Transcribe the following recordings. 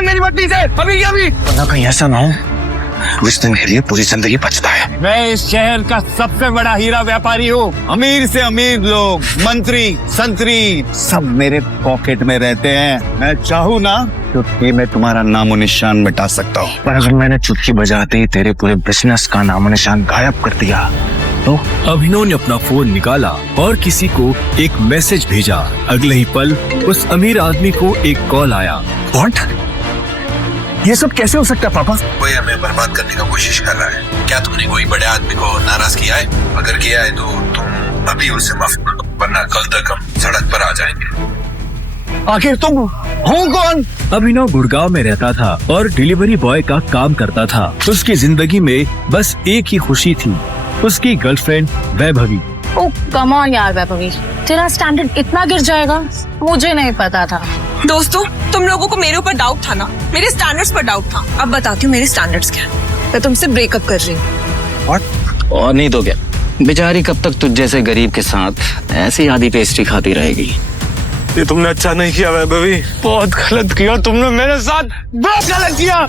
मांग मेरी पत्नी से, अभी की अभी। वरना कहीं ऐसा ना हो उस दिन के लिए पूरी जिंदगी बचता है। मैं इस शहर का सबसे बड़ा हीरा व्यापारी हूँ। अमीर से अमीर लोग, मंत्री, संतरी सब मेरे पॉकेट में रहते हैं। मैं चाहूँ ना चुटकी में तुम्हारा नामो निशान मिटा सकता हूँ। पर अगर मैंने चुटकी बजाते ही तेरे पूरे बिजनेस का नामो निशान गायब कर दिया तो? अभिनव ने अपना फोन निकाला और किसी को एक मैसेज भेजा। अगले ही पल उस अमीर आदमी को एक कॉल आया। व्हाट? ये सब कैसे हो सकता है पापा? कोई हमें बर्बाद करने का कोशिश कर रहा है। क्या तुमने कोई बड़े आदमी को नाराज किया है? अगर किया है तो तुम अभी उससे माफी मांगो, वरना कल तक हम सड़क पर आ जाएंगे। आखिर तुम हो कौन? अभिनव गुड़गांव में रहता था और डिलीवरी बॉय का काम करता था। उसकी जिंदगी में बस एक ही खुशी थी, उसकी girlfriend Vaibhavi. Oh come on यार वैभवी, तेरा स्टैंडर्ड इतना गिर जाएगा मुझे नहीं पता था। दोस्तों, तुम लोगों को मेरे ऊपर डाउट था ना, मेरे स्टैंडर्ड्स पर डाउट था। अब बताती हूँ मेरे स्टैंडर्ड्स क्या है। मैं तुमसे ब्रेकअप कर रही हूँ। और नहीं तो क्या, बेचारी कब तक तुझ जैसे गरीब के साथ ऐसी आधी पेस्ट्री खाती रहेगी। ये तुमने अच्छा नहीं किया वैभवी, बहुत गलत किया तुमने मेरे साथ, बहुत गलत किया।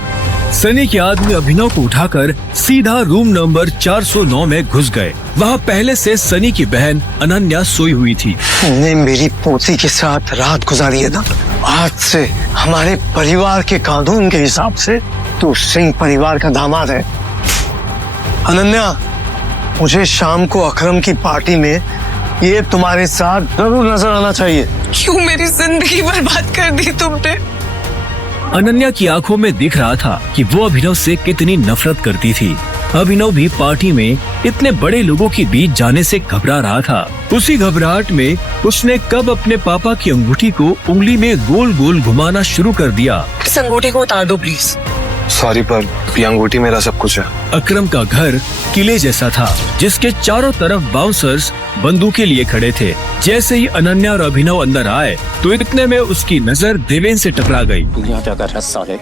सनी के आदमी अभिनव को उठाकर सीधा रूम नंबर 409 में घुस गए। वहाँ पहले से सनी की बहन अनन्या सोई हुई थी। तुमने मेरी पोती के साथ रात गुजारी है ना, आज से हमारे परिवार के कानून के हिसाब से तू सिंह परिवार का दामाद है। अनन्या, मुझे शाम को अकरम की पार्टी में ये तुम्हारे साथ जरूर नजर आना चाहिए। क्यों मेरी जिंदगी बर्बाद कर दी तुमने? अनन्या की आंखों में दिख रहा था कि वो अभिनव से कितनी नफरत करती थी। अभिनव भी पार्टी में इतने बड़े लोगों के बीच जाने से घबरा रहा था। उसी घबराहट में उसने कब अपने पापा की अंगूठी को उंगली में गोल गोल घुमाना शुरू कर दिया। इस अंगूठी को उतार दो प्लीज। सॉरी पर ये अंगूठी मेरा सब कुछ है। अकरम का घर किले जैसा था, जिसके चारों तरफ बाउंसर्स बंदूकें लिए खड़े थे। जैसे ही अनन्या और अभिनव अंदर आए तो इतने में उसकी नजर देवेन से टकरा गई। यहाँ क्या कर रहा है साले?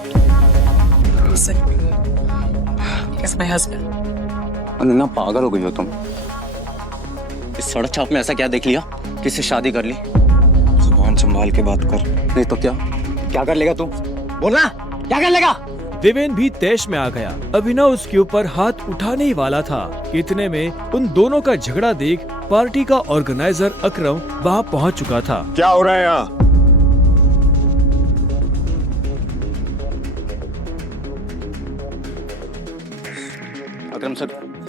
अनन्या, पागल हो गई हो तुम? इस सड़क छाप में ऐसा क्या देख लिया किससे शादी कर ली? जुबान संभाल के बात कर, नहीं तो क्या कर लेगा तू? बोलना, क्या कर लेगा? देवेन भी तैश में आ गया। अभिनव उसके ऊपर हाथ उठाने ही वाला था। इतने में उन दोनों का झगड़ा देख पार्टी का ऑर्गेनाइजर अकरम वहाँ पहुँच चुका था। क्या हो रहा है यहाँ? अकरम सर,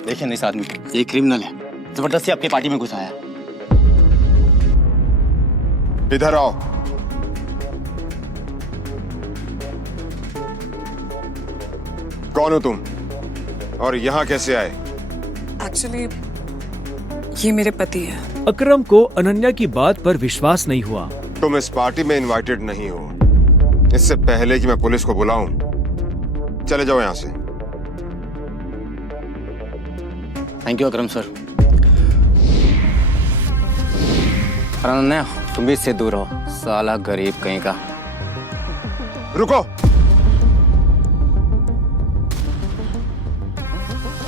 देखिए ना इस आदमी को, ये क्रिमिनल है, जबरदस्ती आपकी पार्टी में घुसाया। इधर आओ। कौन हो तुम और यहाँ कैसे आए? एक्चुअली ये मेरे पति है। अकरम को अनन्या की बात पर विश्वास नहीं हुआ। तुम इस पार्टी में इनवाइटेड नहीं हो। इससे पहले कि मैं पुलिस को बुलाऊं, चले जाओ यहाँ से। Thank you Akram sir. Ananya, तुम भी इससे दूर रहो, साला गरीब कहीं का। रुको।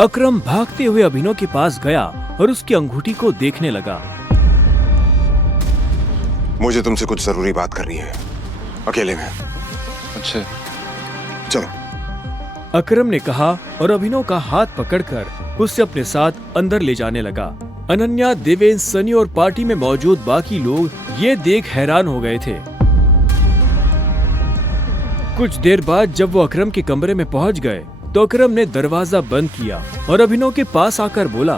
अकरम भागते हुए अभिनव के पास गया और उसकी अंगूठी को देखने लगा। मुझे तुमसे कुछ जरूरी बात करनी है, अकेले में। अच्छा चलो। अकरम ने कहा और अभिनव का हाथ पकड़कर उससे अपने साथ अंदर ले जाने लगा। अनन्या, देवेन, सनी और पार्टी में मौजूद बाकी लोग ये देख हैरान हो गए थे। कुछ देर बाद जब वो अकरम के कमरे में पहुंच गए तो अकरम ने दरवाजा बंद किया और अभिनव के पास आकर बोला,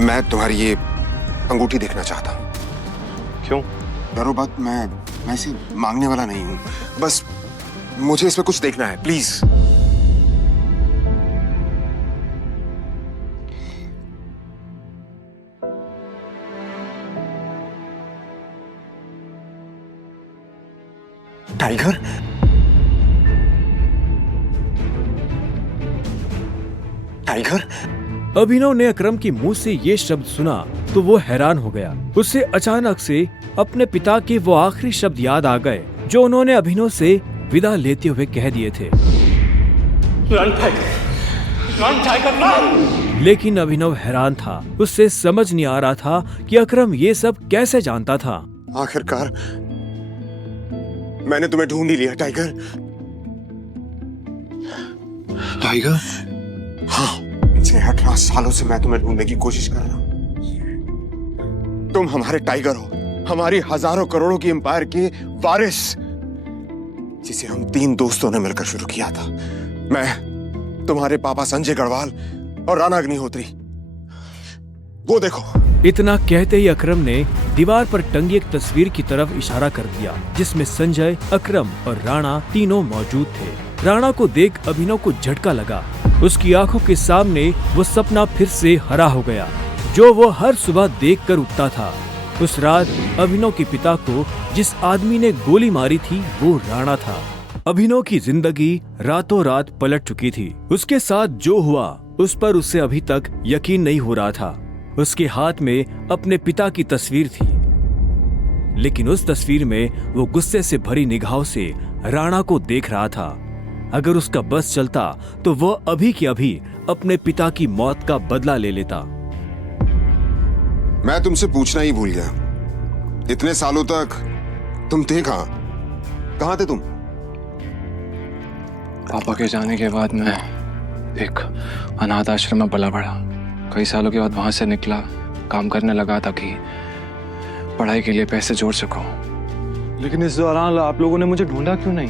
मैं तुम्हारी ये अंगूठी देखना चाहता हूँ। क्यों? डरो मत, मैं ऐसे मांगने वाला नहीं हूँ, बस मुझे इसमें कुछ देखना है, प्लीज। टाइगर? टाइगर? अभिनव ने अकरम के मुंह से ये शब्द सुना तो वो हैरान हो गया। उसे अचानक से अपने पिता के वो आखिरी शब्द याद आ गए जो उन्होंने अभिनव से विदा लेते हुए कह दिए थे। लेकिन अभिनव हैरान था, उससे समझ नहीं आ रहा था कि अकरम ये सब कैसे जानता था। आखिरकार मैंने तुम्हें ढूंढ ही लिया टाइगर। टाइगर? हाँ, पिछले 18 सालों से मैं तुम्हें ढूंढने की कोशिश कर रहा हूं। तुम हमारे टाइगर हो, हमारी हजारों करोड़ों की एम्पायर के वारिस, जिसे हम 3 दोस्तों ने मिलकर शुरू किया था। मैं, तुम्हारे पापा संजय गढ़वाल और राणा अग्निहोत्री। वो देखो। इतना कहते ही अकरम ने दीवार पर टंगी एक तस्वीर की तरफ इशारा कर दिया, जिसमें संजय, अकरम और राणा तीनों मौजूद थे। राणा को देख अभिनव को झटका लगा। उसकी आंखों के सामने वो सपना फिर से हरा हो गया, जो वो हर सुबह देखकर उठता था। उस रात अभिनव के पिता को जिस आदमी ने गोली मारी थी वो राणा था। अभिनव की जिंदगी रातों रात पलट चुकी थी। उसके साथ जो हुआ उस पर उसे अभी तक यकीन नहीं हो रहा था। उसके हाथ में अपने पिता की तस्वीर थी, लेकिन उस तस्वीर में वो गुस्से से भरी निगाहों से राणा को देख रहा था। अगर उसका बस चलता तो वो अभी की अभी अपने पिता की मौत का बदला ले लेता। मैं तुमसे पूछना ही भूल गया, इतने सालों तक तुम थे कहां? कहां थे तुम? पापा के जाने के बाद मैं एक अनाथ आश्रम में पला बढ़ा। कई सालों के बाद वहां से निकला, काम करने लगा ताकि पढ़ाई के लिए पैसे जोड़ सकूं। लेकिन इस दौरान आप लोगों ने मुझे ढूंढा क्यों नहीं?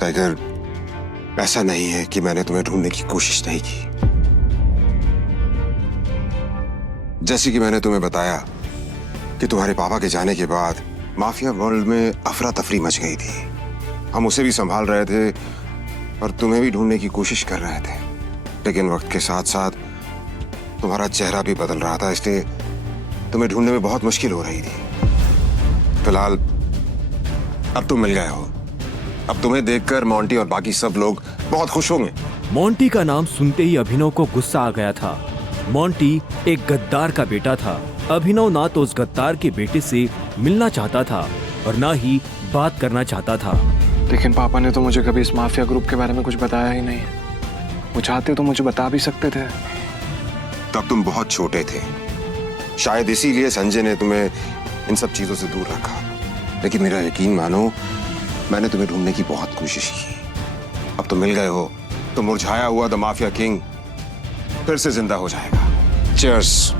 टाइगर, ऐसा नहीं है कि मैंने तुम्हें ढूंढने की कोशिश नहीं की। जैसे कि मैंने तुम्हें बताया कि तुम्हारे पापा के जाने के बाद माफिया वर्ल्ड में अफरा तफरी मच गई थी। हम उसे भी संभाल रहे थे और तुम्हें भी ढूंढने की कोशिश कर रहे थे, लेकिन वक्त के साथ साथ तुम्हारा चेहरा भी बदल रहा था, इसलिए तुम्हें ढूंढने में बहुत मुश्किल हो रही थी। फिलहाल अब तुम मिल गए हो। अब तुम्हें देखकर मोंटी और बाकी सब लोग बहुत खुश होंगे। मोंटी का नाम सुनते ही अभिनव को गुस्सा आ गया था। मोंटी एक गद्दार का बेटा था। अभिनव ना तो उस गद्दार के बेटे से मिलना चाहता था और ना ही बात करना चाहता था। लेकिन पापा ने तो मुझे कभी इस माफिया ग्रुप के बारे में कुछ बताया ही नहीं। वो चाहते तो मुझे बता भी सकते थे। तब तुम बहुत छोटे थे, शायद इसीलिए संजय ने तुम्हें इन सब चीजों से दूर रखा। लेकिन मेरा यकीन मानो, मैंने तुम्हें ढूंढने की बहुत कोशिश की। अब तुम मिल गए हो तो मुरझाया हुआ द माफिया किंग फिर से जिंदा हो जाएगा। चीयर्स।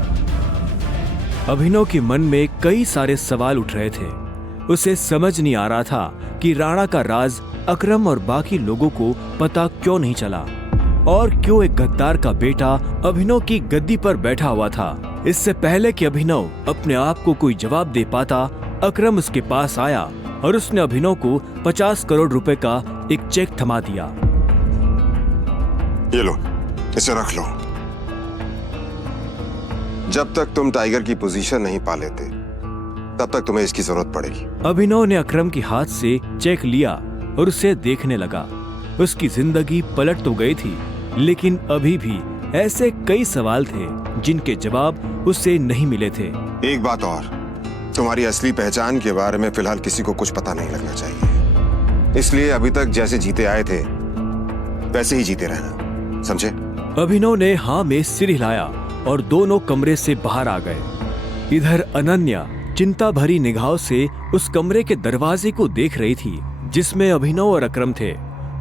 अभिनव के मन में कई सारे सवाल उठ रहे थे। उसे समझ नहीं आ रहा था कि राणा का राज अकरम और बाकी लोगों को पता क्यों नहीं चला, और क्यों एक गद्दार का बेटा अभिनव की गद्दी पर बैठा हुआ था। इससे पहले कि अभिनव अपने आप को कोई जवाब दे पाता, अकरम उसके पास आया और उसने अभिनव को 50 करोड़ रुपए का एक चेक थमा दिया। ये लो, इसे रख लो। जब तक तुम टाइगर की पोजीशन नहीं पा लेते, तब तक तुम्हें इसकी जरूरत पड़ेगी। अभिनव ने अकरम के हाथ से चेक लिया और उसे देखने लगा। उसकी जिंदगी पलट तो गई थी, लेकिन अभी भी ऐसे कई सवाल थे जिनके जवाब उसे नहीं मिले थे। एक बात और, तुम्हारी असली पहचान के बारे में फिलहाल किसी को कुछ पता नहीं लगना चाहिए। इसलिए अभी तक जैसे जीते आए थे वैसे ही जीते रहना, समझे? अभिनव ने हाँ में सिर हिलाया और दोनों कमरे से बाहर आ गए। इधर अनन्या चिंता भरी निगाहों से उस कमरे के दरवाजे को देख रही थी जिसमें अभिनव और अकरम थे।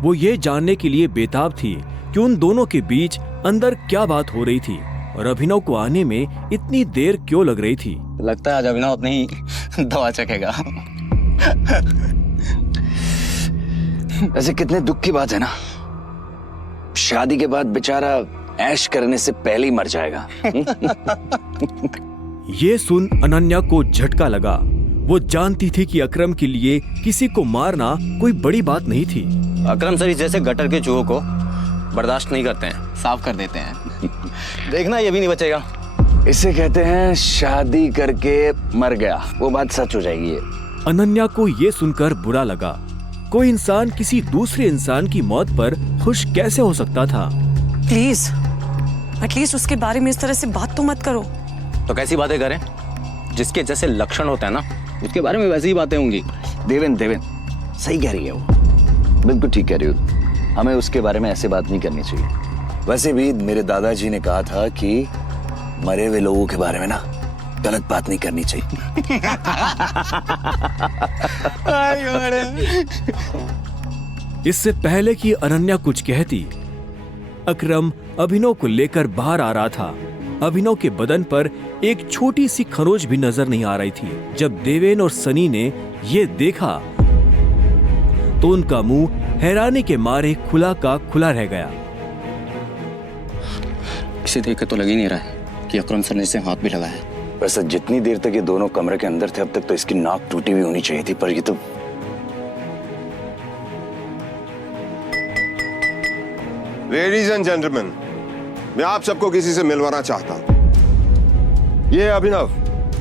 वो ये जानने के लिए बेताब थी कि उन दोनों के बीच अंदर क्या बात हो रही थी और अभिनव को आने में इतनी देर क्यों लग रही थी। लगता है आज अभिनव अपनी दवा चखेगा। ऐसे कितने दुख की बात है ना, शादी के बाद बेचारा ऐश करने से पहले ही मर जाएगा। ये सुन अनन्या को झटका लगा। वो जानती थी कि अकरम के लिए किसी को मारना कोई बड़ी बात नहीं थी। अकरम सर जैसे गटर के चूहों को बर्दाश्त नहीं करते हैं, साफ कर देते हैं। देखना ये भी नहीं बचेगा। इसे कहते हैं शादी करके मर गया, वो बात सच हो जाएगी ये। अनन्या को ये सुनकर बुरा लगा। कोई इंसान किसी दूसरे इंसान की मौत पर खुश कैसे हो सकता था? प्लीज एटलीस्ट उसके बारे में इस तरह से बात तो मत करो। तो कैसी बातें करें? जिसके जैसे लक्षण होते हैं ना, उसके बारे में वैसी ही बातें होंगी। देवेन सही कह रही है वो, बिल्कुल ठीक कह रही हो। हमें उसके बारे में ऐसे बात नहीं करनी चाहिए। वैसे भी मेरे दादाजी ने कहा था कि मरे हुए लोगों के बारे में ना गलत बात नहीं करनी चाहिए। इससे पहले कि अनन्या कुछ कहती, अकरम अभिनव को लेकर बाहर आ रहा था। अभिनव के बदन पर एक छोटी सी खरोच भी नजर नहीं आ रही थी। जब देवेन और सनी ने ये देखा तो उनका मुंह हैरानी के मारे खुला का खुला रह गया। इसे देख के तो लग ही नहीं रहा है कि अकरम सर ने इसे हाथ भी लगाया है। वैसे जितनी देर तक ये दोनों कमरे के अंदर थे अब तक तो इसकी नाक टूटी हुई होनी चाहिए थी, पर ये तो लेडीज एंड जेंटलमैन, मैं आप सबको किसी से मिलवाना चाहता हूं। ये अभिनव,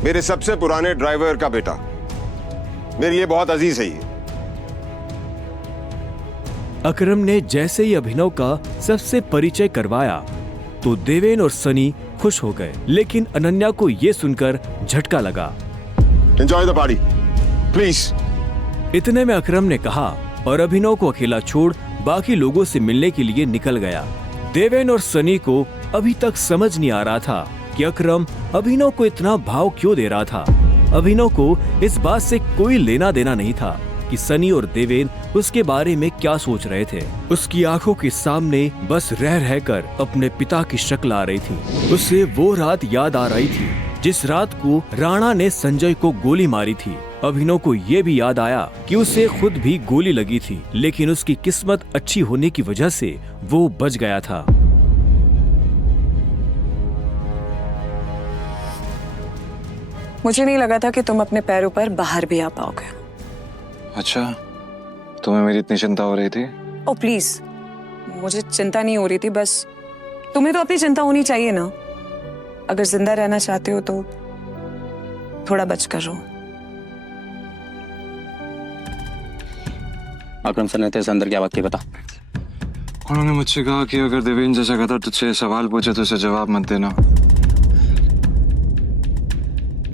मेरे सबसे पुराने ड्राइवर का बेटा, मेरे लिए बहुत अजीज है ये। अकरम ने जैसे ही अभिनव का सबसे परिचय करवाया तो देवेन और सनी खुश हो गए, लेकिन अनन्या को ये सुनकर झटका लगा। Enjoy the party please. इतने में अकरम ने कहा और अभिनव को अकेला छोड़ बाकी लोगों से मिलने के लिए निकल गया। देवेन और सनी को अभी तक समझ नहीं आ रहा था कि अकरम अभिनव को इतना भाव क्यों दे रहा था। अभिनव को इस बात से कोई लेना देना नहीं था कि सनी और देवेन उसके बारे में क्या सोच रहे थे। उसकी आंखों के सामने बस रह रहकर अपने पिता की शक्ल आ रही थी। उसे वो रात याद आ रही थी जिस रात को राणा ने संजय को गोली मारी थी। अभिनव को ये भी याद आया कि उसे खुद भी गोली लगी थी, लेकिन उसकी किस्मत अच्छी होने की वजह से वो बच गया था। मुझे नहीं लगा था कि तुम अपने पैरों पर बाहर भी आ पाओगे। अच्छा, तुम्हें मेरी इतनी चिंता हो रही थी? ओ प्लीज, मुझे चिंता नहीं हो रही थी, बस तुम्हें तो अपनी चिंता होनी चाहिए ना। अगर जिंदा रहना चाहते हो तो थोड़ा बच कर रहो। अकरम सर ने तेरे से अंदर क्या बात की बता। उन्होंने मुझसे कहा कि अगर देवेन जैसा कहता तुझसे सवाल पूछे तो उसे जवाब मत देना।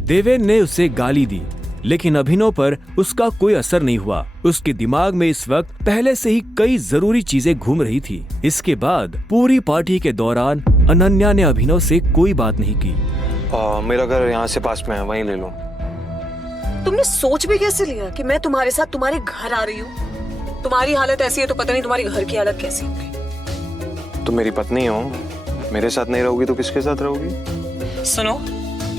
देवेन ने उसे गाली दी, लेकिन अभिनव पर उसका कोई असर नहीं हुआ। उसके दिमाग में इस वक्त पहले से ही कई जरूरी चीजें घूम रही थी। इसके बाद पूरी पार्टी के दौरान अनन्या ने अभिनव से कोई बात नहीं की। मेरा घर यहाँ से पास में है, वहीं ले लो। तुमने सोच भी कैसे लिया कि मैं तुम्हारे साथ तुम्हारे घर आ रही हूँ? तुम्हारी हालत ऐसी है तो पता नहीं तुम्हारी घर की हालत कैसी होगी। तुम मेरी पत्नी हो, मेरे साथ नहीं रहोगी तो किसके साथ रहोगी? सुनो,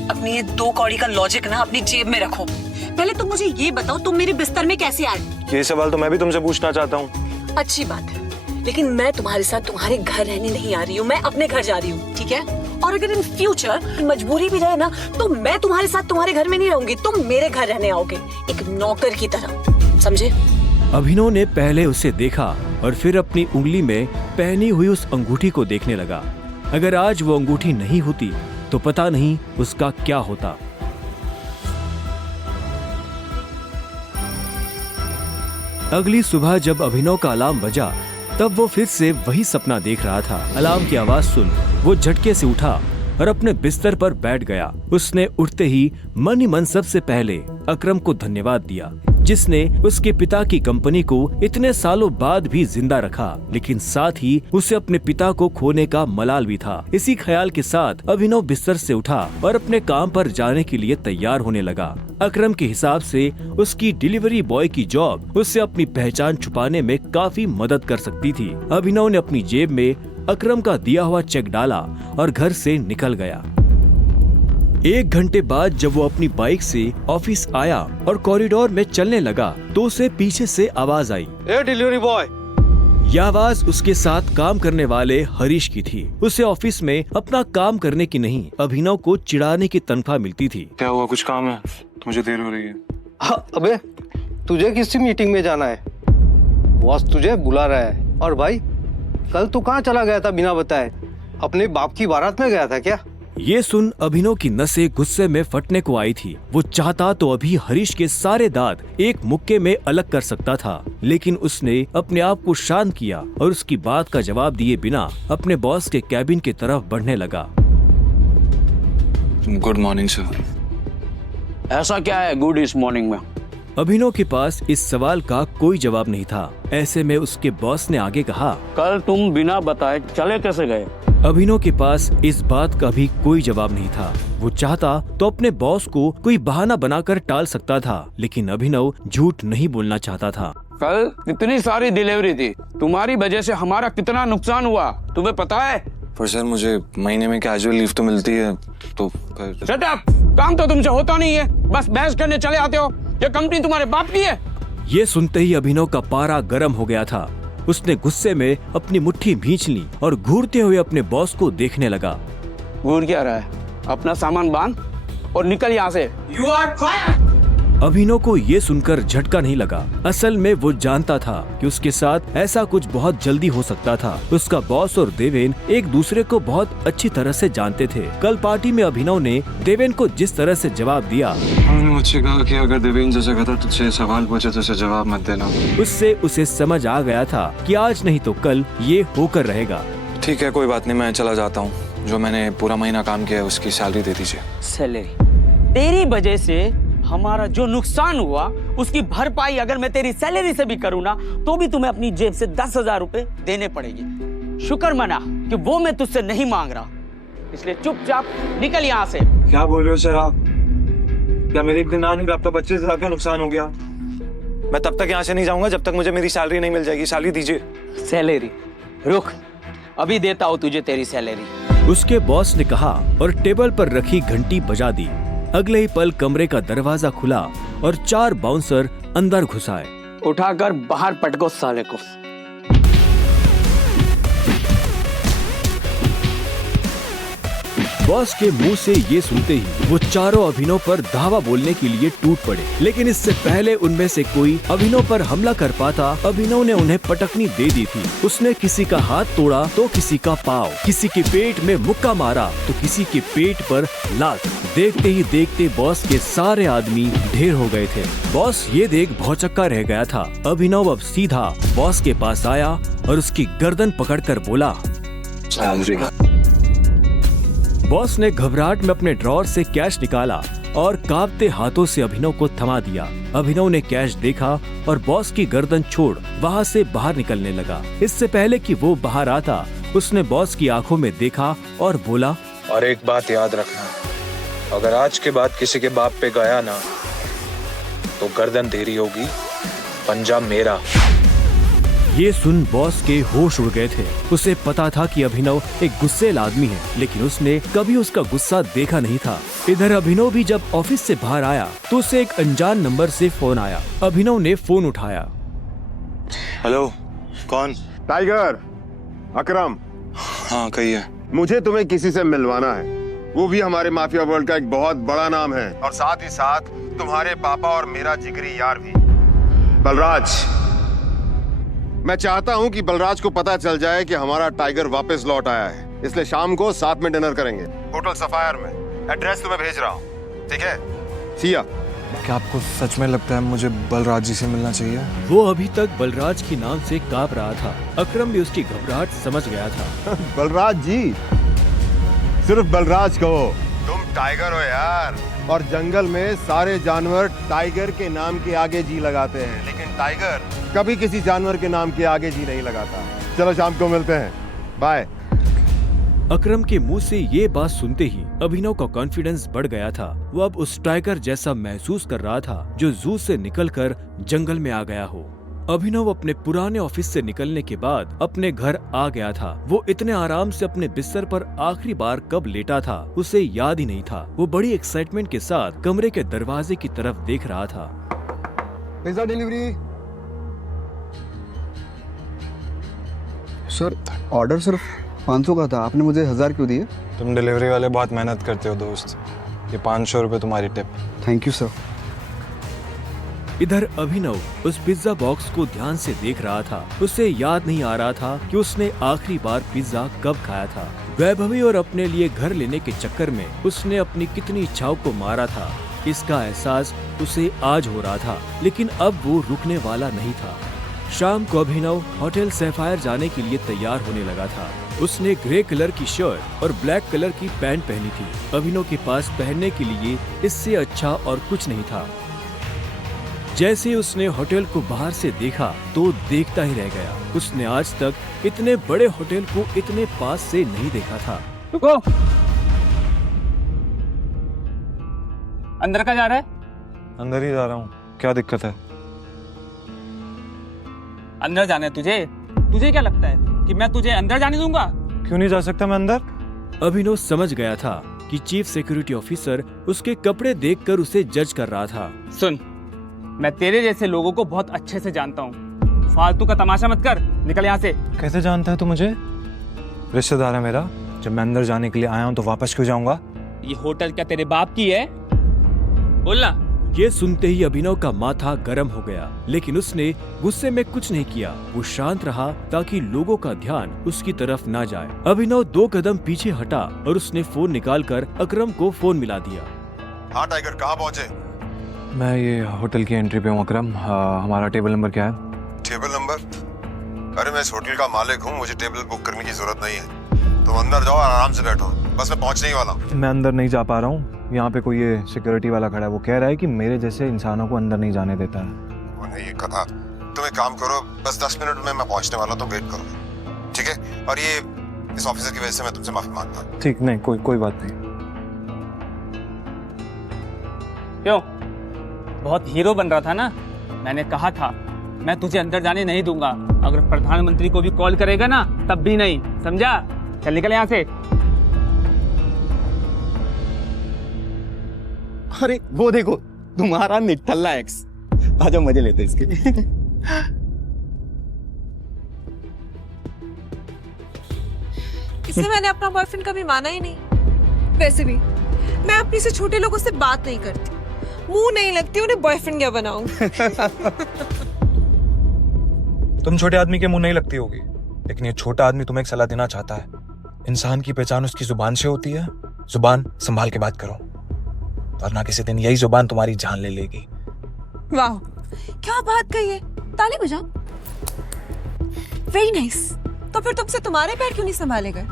अपनी ये 2 कौड़ी का लॉजिक ना अपनी जेब में रखो। पहले तुम मुझे ये बताओ, तुम मेरे बिस्तर में कैसे आए? ये सवाल तो मैं भी तुमसे पूछना चाहता हूँ। अच्छी बात है, लेकिन मैं तुम्हारे साथ तुम्हारे घर रहने नहीं आ रही हूँ, मैं अपने घर जा रही हूँ, ठीक है? और अगर इन फ्यूचर मजबूरी भी रहे ना तो मैं तुम्हारे साथ तुम्हारे घर में नहीं रहूंगी, तुम मेरे घर रहने आओगे एक नौकर की तरह, समझे? अभिनव ने पहले उसे देखा और फिर अपनी उंगली में पहनी हुई उस अंगूठी को देखने लगा। अगर आज वो अंगूठी नहीं होती तो पता नहीं उसका क्या होता। अगली सुबह जब अभिनव का अलार्म बजा तब वो फिर से वही सपना देख रहा था। अलार्म की आवाज सुन वो झटके से उठा और अपने बिस्तर पर बैठ गया। उसने उठते ही मन ही मन सबसे पहले अकरम को धन्यवाद दिया, जिसने उसके पिता की कंपनी को इतने सालों बाद भी जिंदा रखा, लेकिन साथ ही उसे अपने पिता को खोने का मलाल भी था। इसी ख्याल के साथ अभिनव बिस्तर से उठा और अपने काम पर जाने के लिए तैयार होने लगा। अकरम के हिसाब से उसकी डिलीवरी बॉय की जॉब उससे अपनी पहचान छुपाने में काफी मदद कर सकती थी। अभिनव ने अपनी जेब में अकरम का दिया हुआ चेक डाला और घर से निकल गया। 1 घंटे बाद जब वो अपनी बाइक से ऑफिस आया और कॉरिडोर में चलने लगा तो उसे पीछे से आवाज आई, ए डिलीवरी बॉय। यह आवाज उसके साथ काम करने वाले हरीश की थी। उसे ऑफिस में अपना काम करने की नहीं, अभिनव को चिढ़ाने की तनख्वाह मिलती थी। क्या हुआ, कुछ काम है? मुझे देर हो रही है। हाँ, अबे तुझे किसी मीटिंग में जाना है, बॉस तुझे बुला रहा है। और भाई कल तू कहाँ चला गया था बिना बताए? अपने बाप की बारात में गया था क्या? ये सुन अभिनव की नसें गुस्से में फटने को आई थी। वो चाहता तो अभी हरीश के सारे दांत एक मुक्के में अलग कर सकता था, लेकिन उसने अपने आप को शांत किया और उसकी बात का जवाब दिए बिना अपने बॉस के कैबिन की तरफ बढ़ने लगा। Good morning sir. ऐसा क्या है गुड इस मॉर्निंग में? अभिनव के पास इस सवाल का कोई जवाब नहीं था। ऐसे में उसके बॉस ने आगे कहा, कल तुम बिना बताए चले कैसे गए? अभिनव के पास इस बात का भी कोई जवाब नहीं था। वो चाहता तो अपने बॉस को कोई बहाना बनाकर टाल सकता था, लेकिन अभिनव झूठ नहीं बोलना चाहता था। कल कितनी सारी डिलीवरी थी, तुम्हारी वजह से हमारा कितना नुकसान हुआ तुम्हें पता है? पर सर मुझे महीने में कैजुअल लीव तो मिलती है, तो शट अप! काम तो तुमसे होता नहीं है, बस बहस करने चले आते हो। ये कंपनी तुम्हारे बाप की है। ये सुनते ही अभिनव का पारा गर्म हो गया था। उसने गुस्से में अपनी मुट्ठी भींच ली और घूरते हुए अपने बॉस को देखने लगा। घूर क्या रहा है? अपना सामान बांध और निकल यहाँ से। You are fire! अभिनव को ये सुनकर झटका नहीं लगा। असल में वो जानता था कि उसके साथ ऐसा कुछ बहुत जल्दी हो सकता था। उसका बॉस और देवेन एक दूसरे को बहुत अच्छी तरह से जानते थे। कल पार्टी में अभिनव ने देवेन को जिस तरह से जवाब दिया, उन्होंने मुझसे कहा कि अगर देवेन जैसा कहता तुझसे सवाल पूछे तो उसे जवाब मत देना। उससे उसे समझ आ गया था कि आज नहीं तो कल ये होकर रहेगा। ठीक है, कोई बात नहीं, मैं चला जाता हूँ। जो मैंने पूरा महीना काम किया है उसकी सैलरी दे दीजिए। सैलरी? तेरी वजह से हमारा जो नुकसान हुआ उसकी भरपाई अगर मैं तेरी सैलरी से भी करूँ ना, तो भी तुम्हें अपनी जेब से 10,000 रुपए देने पड़ेगी। शुक्र मना कि वो मैं तुझसे नहीं मांग रहा, इसलिए चुपचाप निकल यहाँ से। क्या बोल रहे हो सर आप? क्या मेरे एक दिन आने का 25,000 का नुकसान हो गया? मैं तब तक यहाँ से नहीं जाऊंगा जब तक मुझे मेरी सैलरी नहीं मिल जाएगी। सैलरी दीजिए। सैलरी? रुक, अभी देता हूँ तुझे तेरी सैलरी। उसके बॉस ने कहा और टेबल पर रखी घंटी बजा दी। अगले ही पल कमरे का दरवाजा खुला और 4 बाउंसर अंदर घुस आए। उठाकर बाहर पटको साले को। बॉस के मुंह से ये सुनते ही वो चारों अभिनव पर धावा बोलने के लिए टूट पड़े, लेकिन इससे पहले उनमें से कोई अभिनव पर हमला कर पाता, अभिनव ने उन्हें पटकनी दे दी थी। उसने किसी का हाथ तोड़ा तो किसी का पाँव, किसी के पेट में मुक्का मारा तो किसी के पेट पर लात। देखते ही देखते बॉस के सारे आदमी ढेर हो गए थे। बॉस ये देख भौचक्का रह गया था। अभिनव अब सीधा बॉस के पास आया और उसकी गर्दन पकड़कर बोला, बॉस ने घबराहट में अपने ड्रॉर से कैश निकाला और कांपते हाथों से अभिनव को थमा दिया। अभिनव ने कैश देखा और बॉस की गर्दन छोड़ वहाँ से बाहर निकलने लगा। इससे पहले कि वो बाहर आता, उसने बॉस की आंखों में देखा और बोला, और एक बात याद रखना, अगर आज के बाद किसी के बाप पे गया ना तो गर्दन तेरी होगी, पंजा मेरा। ये सुन बॉस के होश उड़ गए थे। उसे पता था कि अभिनव एक गुस्सैल आदमी है, लेकिन उसने कभी उसका गुस्सा देखा नहीं था। इधर अभिनव भी जब ऑफिस से बाहर आया तो उसे एक अनजान नंबर से फोन आया। अभिनव ने फोन उठाया। हेलो, कौन? टाइगर, अकरम। हाँ कहिए। मुझे तुम्हें किसी से मिलवाना है, वो भी हमारे माफिया वर्ल्ड का एक बहुत बड़ा नाम है, और साथ ही साथ तुम्हारे पापा और मेरा जिगरी यार भी, बलराज। मैं चाहता हूं कि बलराज को पता चल जाए कि हमारा टाइगर वापस लौट आया है, इसलिए शाम को साथ में डिनर करेंगे होटल सफायर में। एड्रेस तुम्हें भेज रहा हूं, ठीक है? सिया। क्या आपको सच में लगता है मुझे बलराज जी से मिलना चाहिए? वो अभी तक बलराज के नाम से कांप रहा था। अकरम भी उसकी घबराहट समझ गया था। बलराज जी, सिर्फ बलराज कहो। तुम टाइगर हो यार, और जंगल में सारे जानवर टाइगर के नाम के आगे जी लगाते हैं, लेकिन टाइगर कभी किसी जानवर के नाम के आगे जी नहीं लगाता। चलो शाम को मिलते हैं, बाय। अकरम के मुंह से ये बात सुनते ही अभिनव का कॉन्फिडेंस बढ़ गया था। वो अब उस टाइगर जैसा महसूस कर रहा था जो जू से निकलकर जंगल में आ गया हो। अभिनव अपने पुराने ऑफिस से निकलने के बाद अपने घर आ गया था। वो इतने आराम से अपने बिस्तर पर आखिरी बार कब लेटा था उसे याद ही नहीं था। वो बड़ी एक्साइटमेंट के साथ कमरे के दरवाजे की तरफ देख रहा था। Pizza delivery. सर, ऑर्डर सिर्फ 500 का था, आपने मुझे 1000 क्यों दिए? तुम डिलीवरी वाले बहुत मेहनत करते हो दोस्त, ये 500 रुपए तुम्हारी टिप। Thank you sir. इधर अभिनव उस पिज्जा बॉक्स को ध्यान से देख रहा था। उसे याद नहीं आ रहा था कि उसने आखिरी बार पिज्जा कब खाया था। वैभवी और अपने लिए घर लेने के चक्कर में उसने अपनी कितनी इच्छाओं को मारा था, इसका एहसास उसे आज हो रहा था, लेकिन अब वो रुकने वाला नहीं था। शाम को अभिनव होटल सैफायर जाने के लिए तैयार होने लगा था। उसने ग्रे कलर की शर्ट और ब्लैक कलर की पैंट पहनी थी। अभिनव के पास पहनने के लिए इससे अच्छा और कुछ नहीं था। जैसे ही उसने होटल को बाहर से देखा तो देखता ही रह गया। उसने आज तक इतने बड़े होटल को इतने पास से नहीं देखा था। रुको, अंदर का जा रहा है? अंदर ही जा रहा हूँ, क्या दिक्कत है? अंदर जाना है तुझे? तुझे क्या लगता है कि मैं तुझे अंदर जाने दूंगा? क्यों नहीं जा सकता मैं अंदर? अभिनव समझ गया था कि चीफ सिक्योरिटी ऑफिसर उसके कपड़े देखकर उसे जज कर रहा था। सुन, मैं तेरे जैसे लोगों को बहुत अच्छे से जानता हूँ, फालतू का तमाशा मत कर, निकल यहाँ से। कैसे जानता है तू मुझे? रिश्तेदार है मेरा, जब मैं अंदर जाने के लिए आया हूँ तो वापस क्यों जाऊंगा? ये होटल क्या तेरे बाप की है? बोलना। ये सुनते ही अभिनव का माथा गर्म हो गया, लेकिन उसने गुस्से में कुछ नहीं किया। वो शांत रहा ताकि लोगों का ध्यान उसकी तरफ ना जाए। अभिनव 2 कदम पीछे हटा और उसने फोन निकालकर अकरम को फोन मिला दिया। हाँ टाइगर, कहाँ पहुँचे? मैं ये होटल की एंट्री पे हूँ अकरम। हमारा टेबल नंबर क्या है? Table number? अरे मैं इस होटल का मालिक हूँ, मुझे टेबल बुक करने की जरूरत नहीं है। तुम अंदर जाओ, आराम से बैठो, बस मैं पहुँचने ही वाला हूँ। मैं अंदर नहीं जा पा रहा हूँ। यहाँ पे कोई ये सिक्योरिटी वाला खड़ा है, वो कह रहा है कि मेरे जैसे इंसानों को अंदर नहीं जाने देता है। वो नहीं, ये कथा। तुम एक काम करो, बस 10 मिनट में मैं पहुँचने वाला, तो वेट करो, ठीक है? और ये इस ऑफिसर की वजह से मैं तुमसे माफी मांगता हूँ। ठीक, नहीं कोई बात नहीं। क्यों, बहुत हीरो बन रहा था ना? मैंने कहा था मैं तुझे अंदर जाने नहीं दूंगा। अगर प्रधानमंत्री को भी कॉल करेगा ना तब भी नहीं, समझा? चल निकल यहाँ से। अरे वो देखो, तुम्हारा निठल्ला एक्स। आजा मजे लेते इसके। इससे मैंने अपना बॉयफ्रेंड कभी माना ही नहीं। वैसे भी मैं अपनी से छोटे लोगों से बात नहीं करती, मुंह नहीं लगती, उन्हें बॉयफ्रेंड क्या बनाऊं? तुम छोटे आदमी के मुंह नहीं लगती होगी, लेकिन ये छोटा आदमी तुम्हें एक सलाह देना चाहता है। इंसान की पहचान उसकी जुबान से होती है। जुबान संभाल के बात करो, वरना किसी दिन यही जुबान तुम्हारी जान ले लेगी। वाह, क्या बात कही है, ताली बजाओ। Very nice. तो फिर तुमसे तुम्हारे पैर क्यों नहीं संभाले गए?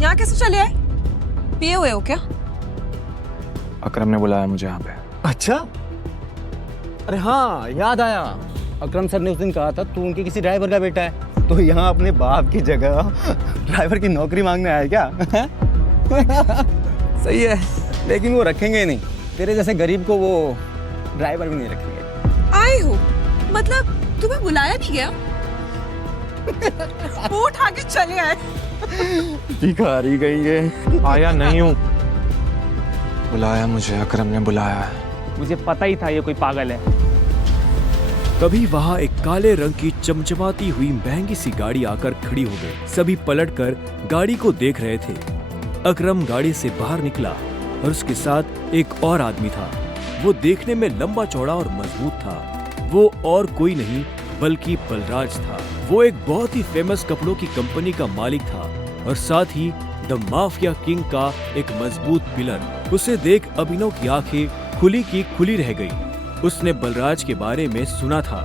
यहाँ कैसे चले आए? पिए हुए हो क्या? अकरम ने बुलाया मुझे यहाँ पे। अच्छा, अरे हाँ याद आया, अकरम सर ने उस दिन कहा था तू उनके किसी ड्राइवर का बेटा है, तो यहाँ अपने बाप की जगह ड्राइवर की नौकरी मांगने आया क्या? सही है, लेकिन वो रखेंगे नहीं, तेरे जैसे गरीब को वो ड्राइवर भी नहीं रखेंगे। आए हो मतलब तुम्हें बुलाया नहीं गया? वो उठा के चले आए। भिखारी गएंगे। आया नहीं हूँ, बुलाया मुझे, अकरम ने बुलाया है। मुझे पता ही था ये कोई पागल है। तभी वहाँ एक काले रंग की चमचमाती हुई महंगी सी गाड़ी आकर खड़ी हो गई। सभी पलटकर गाड़ी को देख रहे थे। अकरम गाड़ी से बाहर निकला और उसके साथ एक और आदमी था। वो देखने में लंबा चौड़ा और मजबूत था। वो और कोई नहीं बल्कि बलराज था। वो एक बहुत ही फेमस कपड़ों की कंपनी का मालिक था और साथ ही द माफिया किंग का एक मजबूत पिलर। उसे देख अभिनव की आंखें खुली की खुली रह गई। उसने बलराज के बारे में सुना था।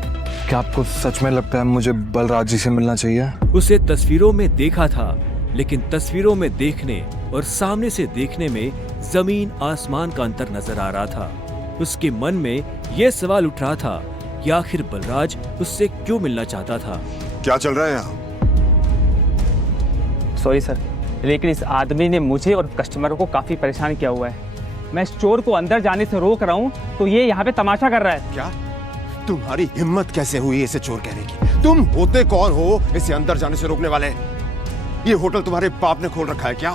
क्या आपको सच में लगता है मुझे बलराज जी से मिलना चाहिए? उसे तस्वीरों में देखा था, लेकिन तस्वीरों में देखने और सामने से देखने में जमीन आसमान का अंतर नजर आ रहा था। उसके मन में यह सवाल उठ रहा था कि आखिर बलराज उससे क्यों मिलना चाहता था। क्या चल रहा है यहाँ? सॉरी सर, लेकिन इस आदमी ने मुझे और कस्टमरों को काफी परेशान किया हुआ है। मैं इस चोर को अंदर जाने से रोक रहा हूँ तो ये यहाँ पे तमाशा कर रहा है। क्या तुम्हारी हिम्मत कैसे हुई इसे चोर कहने की? तुम होते कौन हो इसे अंदर जाने से रोकने वाले? ये होटल तुम्हारे बाप ने खोल रखा है क्या?